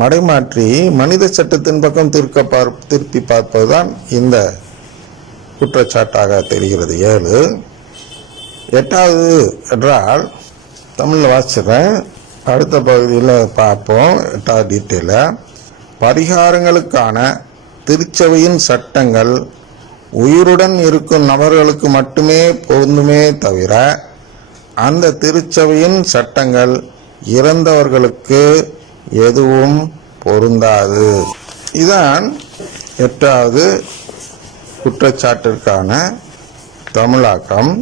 மடைமாற்றி மனித சட்டத்தின் பக்கம் திருப்பி பார்ப்பதுதான் இந்த குற்றச்சாட்டாக தெரிகிறது. 7. 8வது என்றால் தமிழில் வாசிக்கிறேன், அடுத்த பகுதியில் பார்ப்போம். 8வது டீட்டெயிலாக, பரிகாரங்களுக்கான திருச்சபையின் சட்டங்கள் உயிருடன் இருக்கும் நபர்களுக்கு மட்டுமே பொருந்துமே தவிர அந்த திருச்சபையின் சட்டங்கள் இறந்தவர்களுக்கு எதுவும் பொருந்தாது. இதுதான் 8வது குற்றச்சாட்டிற்கான தமிழாக்கம்.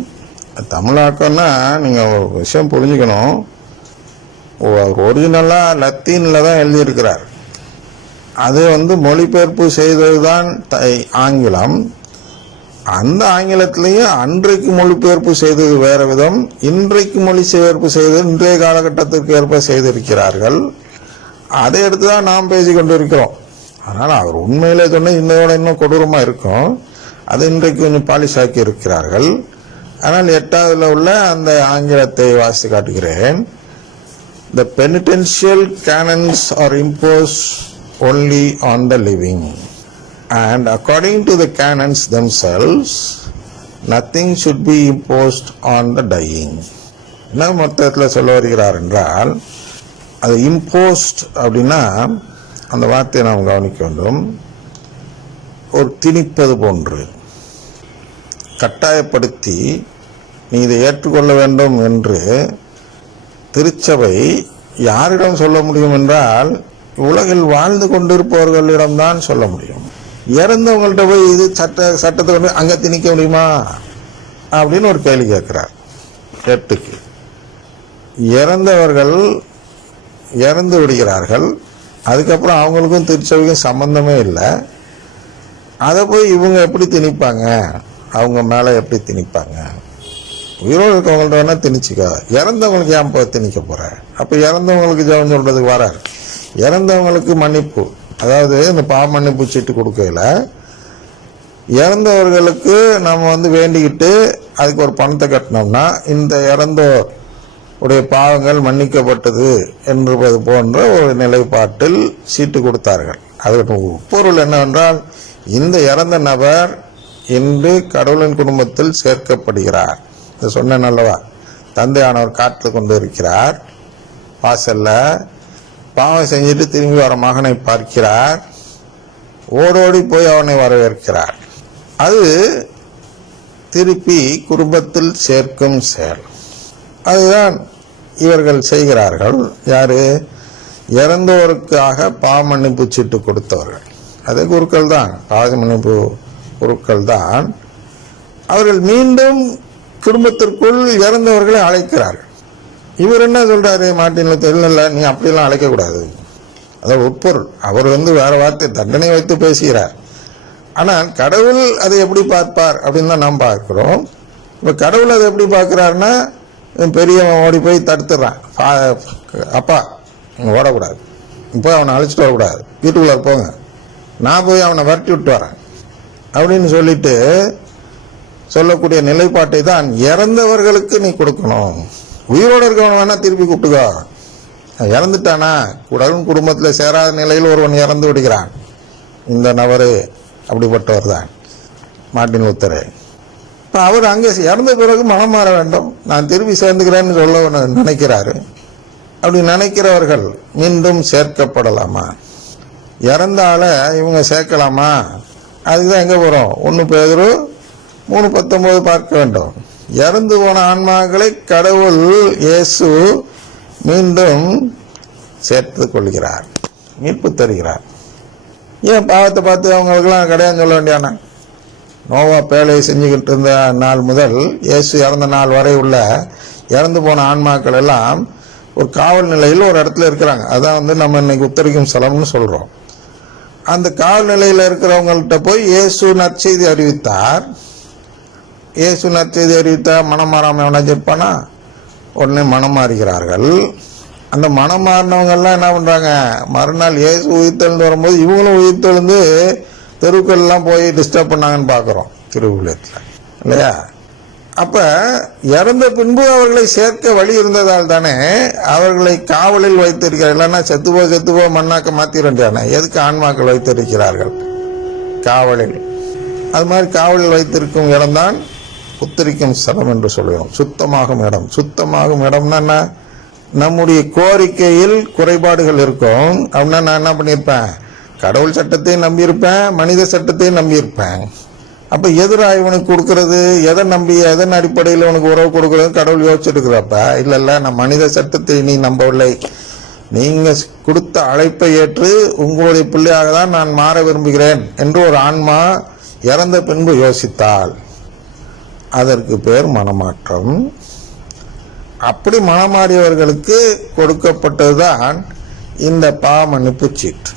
தமிழாக்கம்னா நீங்கள் ஒரு விஷயம் புரிஞ்சுக்கணும், ஒரிஜினலாக லத்தீனில் தான் எழுதியிருக்கிறார். அது மொழிபெயர்ப்பு செய்தது தான் ஆங்கிலம். அந்த ஆங்கிலத்திலேயே அன்றைக்கு மொழிபெயர்ப்பு செய்தது வேற விதம், இன்றைக்கு மொழிபெயர்ப்பு செய்தது இன்றைய காலகட்டத்திற்கு ஏற்ப செய்திருக்கிறார்கள். அதை எடுத்து தான் நாம் பேசிக்கொண்டு இருக்கிறோம். அதனால் அவர் உண்மையிலே சொன்ன இன்னோட இன்னும் கொடூரமாக இருக்கும். அது இன்றைக்கு கொஞ்சம் பாலிஷ் ஆக்கி இருக்கிறார்கள். ஆனால் 8வதுல உள்ள அந்த ஆங்கிலத்தை வாசித்து காட்டுகிறேன். The penitential canons are imposed only on the living, and according to the canons themselves, nothing should be imposed on the dying. என்ன மொத்தத்தில் சொல்ல வருகிறார் என்றால், அது இம்போஸ்ட் அப்படின்னா அந்த வார்த்தையை நாம் கவனிக்க வேண்டும். ஒரு திணிப்பது போன்று, கட்டாயப்படுத்தி நீ இதை ஏற்றுக்கொள்ள வேண்டும் என்று திருச்சபை யாரிடம் சொல்ல முடியும் என்றால், உலகில் வாழ்ந்து கொண்டிருப்பவர்களிடம்தான் சொல்ல முடியும். இறந்தவங்கள்ட்ட போய் இது சட்டத்தை கொண்டு அங்கே திணிக்க முடியுமா அப்படின்னு ஒரு கேள்வி கேட்கிறார். 8க்கு இறந்தவர்கள் இறந்து விடுகிறார்கள், அதுக்கப்புறம் அவங்களுக்கும் திருச்சபைக்கும் சம்பந்தமே இல்லை. அதை போய் இவங்க எப்படி திணிப்பாங்க, அவங்க மேலே எப்படி திணிப்பாங்க? உயிரோடு இருக்கவங்கள்ட்ட வேணா திணிச்சுக்கோ, இறந்தவங்களுக்கு ஏன் இப்போ திணிக்க போற? அப்போ இறந்தவங்களுக்கு ஜெபம் சொல்றதுக்கு வராரு. இறந்தவங்களுக்கு மன்னிப்பு, அதாவது இந்த பாவ மன்னிப்பு சீட்டு கொடுக்கல, இறந்தவர்களுக்கு நம்ம வேண்டிக்கிட்டு அதுக்கு ஒரு பணத்தை கட்டினோம்னா இந்த இறந்தோர் உடைய பாவங்கள் மன்னிக்கப்பட்டது என்பது போன்ற ஒரு நிலைப்பாட்டில் சீட்டு கொடுத்தார்கள். அதற்கு பொருள் என்னவென்றால், இந்த இறந்த நபர் இன்று கடவுளின் குடும்பத்தில் சேர்க்கப்படுகிறார். இதை சொன்னேன் அல்லவா, தந்தையானவர் காத்து கொண்டு இருக்கிறார், வாசல்ல பாவம் செஞ்சுட்டு திரும்பி வர மகனை பார்க்கிறார், ஓடோடி போய் அவனை வரவேற்கிறார். அது திருப்பி குடும்பத்தில் சேர்க்கும் செயல். அதுதான் இவர்கள் செய்கிறார்கள். யாரு? இறந்தோருக்காக பாவ மன்னிப்பு சீட்டு கொடுத்தவர்கள். அதே குருக்கள் தான், பாவ மன்னிப்பு குருக்கள் தான். அவர்கள் மீண்டும் குடும்பத்திற்குள் இறந்தவர்களை அழைக்கிறார்கள். இவர் என்ன சொல்றாரு, மார்ட்டின் லூத்தர், இல்லை நீ அப்படியெல்லாம் அழைக்கக்கூடாது, அதாவது உட்பொருள். அவர் வேற வார்த்தை தண்டனை வைத்து பேசுகிறார். ஆனால் கடவுள் அதை எப்படி பார்ப்பார் அப்படின்னு தான் நாம் பார்க்கிறோம். இப்போ கடவுள் அதை எப்படி பார்க்கிறாருன்னா, பெரியவன் ஓடி போய் தடுத்துடுறான், அப்பா ஓடக்கூடாது, இப்போ அவனை அழைச்சிட்டு வரக்கூடாது, வீட்டுக்குள்ளார போங்க, நான் போய் அவனை விரட்டி விட்டு வரேன் அப்படின்னு சொல்லிட்டு சொல்லக்கூடிய நிலைப்பாட்டை தான் இறந்தவர்களுக்கு நீ கொடுக்கணும். உயிரோடு இருக்கவன வேணா திருப்பி கூப்பிட்டுக்கோ, இறந்துட்டானா கடவுள் குடும்பத்தில் சேராத நிலையில் ஒருவன் இறந்து விடுகிறான், இந்த நபரு அப்படிப்பட்டவர் தான் மார்ட்டின் லூத்தர். இப்போ அவர் அங்கே இறந்த பிறகு மனம் மாற வேண்டும், நான் திருப்பி சேர்ந்துக்கிறேன்னு சொல்ல நினைக்கிறாரு. அப்படி நினைக்கிறவர்கள் மீண்டும் சேர்க்கப்படலாமா? இறந்தால இவங்க சேர்க்கலாமா? அதுதான் எங்கே போகிறோம், 1 பேதுரு 3:19 பார்க்க வேண்டும். இறந்து போன ஆன்மாக்களை கடவுள் இயேசு மீண்டும் சேர்த்து கொள்கிறார், மீட்பு தருகிறார். ஏன் பாவத்தை பார்த்து அவங்களுக்கெல்லாம் கிடையாதுன்னு சொல்ல வேண்டியானா? நோவா பேழையை செஞ்சுக்கிட்டு இருந்த நாள் முதல் இயேசு இறந்த நாள் வரை உள்ள இறந்து போன ஆன்மாக்கள் எல்லாம் ஒரு காவல் நிலையில் ஒரு இடத்துல இருக்கிறாங்க. அதான் நம்ம இன்னைக்கு உத்தரிக்கும் ஸ்தலம்னு சொல்றோம். அந்த காவல் நிலையில் இருக்கிறவங்கள்ட்ட போய் இயேசு நற்செய்தி அறிவித்தார். இயேசு நற்செய்தி அறிவித்தார், மனம் மாறாமல் எவனாச்சும் இருப்பானா? உடனே மனம் மாறுகிறார்கள். அந்த மனம் மாறினவங்கெல்லாம் என்ன பண்றாங்க, மறுநாள் இயேசு உயிர்த்தெழுந்து வரும்போது இவங்களும் உயிர்த்தெழுந்து தெருவுக்கள்லாம் போய் டிஸ்டர்ப் பண்ணாங்கன்னு பார்க்குறோம் திருவிழத்தில், இல்லையா? அப்ப இறந்த பின்பு அவர்களை சேர்க்க வழி இருந்ததால் தானே அவர்களை காவலில் வைத்திருக்கிறார். இல்லைன்னா செத்துப்போ மண்ணாக்க மாத்திரண்டானே. எதுக்கு ஆன்மாக்கள் வைத்திருக்கிறார்கள் காவலில்? அது மாதிரி காவலில் வைத்திருக்கும் இடம்தான் புத்தரிக்கும் ஸ்தலம் என்று சொல்லுவோம். சுத்தமாகும் இடம். சுத்தமாகும் இடம்னா என்ன? நம்முடைய கோரிக்கையில் குறைபாடுகள் இருக்கும் அப்படின்னா நான் என்ன பண்ணியிருப்பேன்? கடவுள் சட்டத்தையும் நம்பியிருப்பேன், மனித சட்டத்தையும் நம்பியிருப்பேன். அப்ப எதிராக இவனுக்கு கொடுக்கறது எதை நம்பி எதன் அடிப்படையில் உனக்கு உறவு கொடுக்கறது கடவுள் யோசிச்சுருக்கிறப்ப இல்ல நான் மனித சட்டத்தை நீ நம்பவில்லை, நீங்க கொடுத்த அழைப்பை ஏற்று உங்களுடைய பிள்ளையாக தான் நான் மாற விரும்புகிறேன் என்று ஒரு ஆன்மா இறந்த பின்பு யோசித்தால் அதற்கு பேர் மனமாற்றம். அப்படி மனமாறியவர்களுக்கு கொடுக்கப்பட்டதுதான் இந்த பாவ மன்னிப்பு சீட்டு.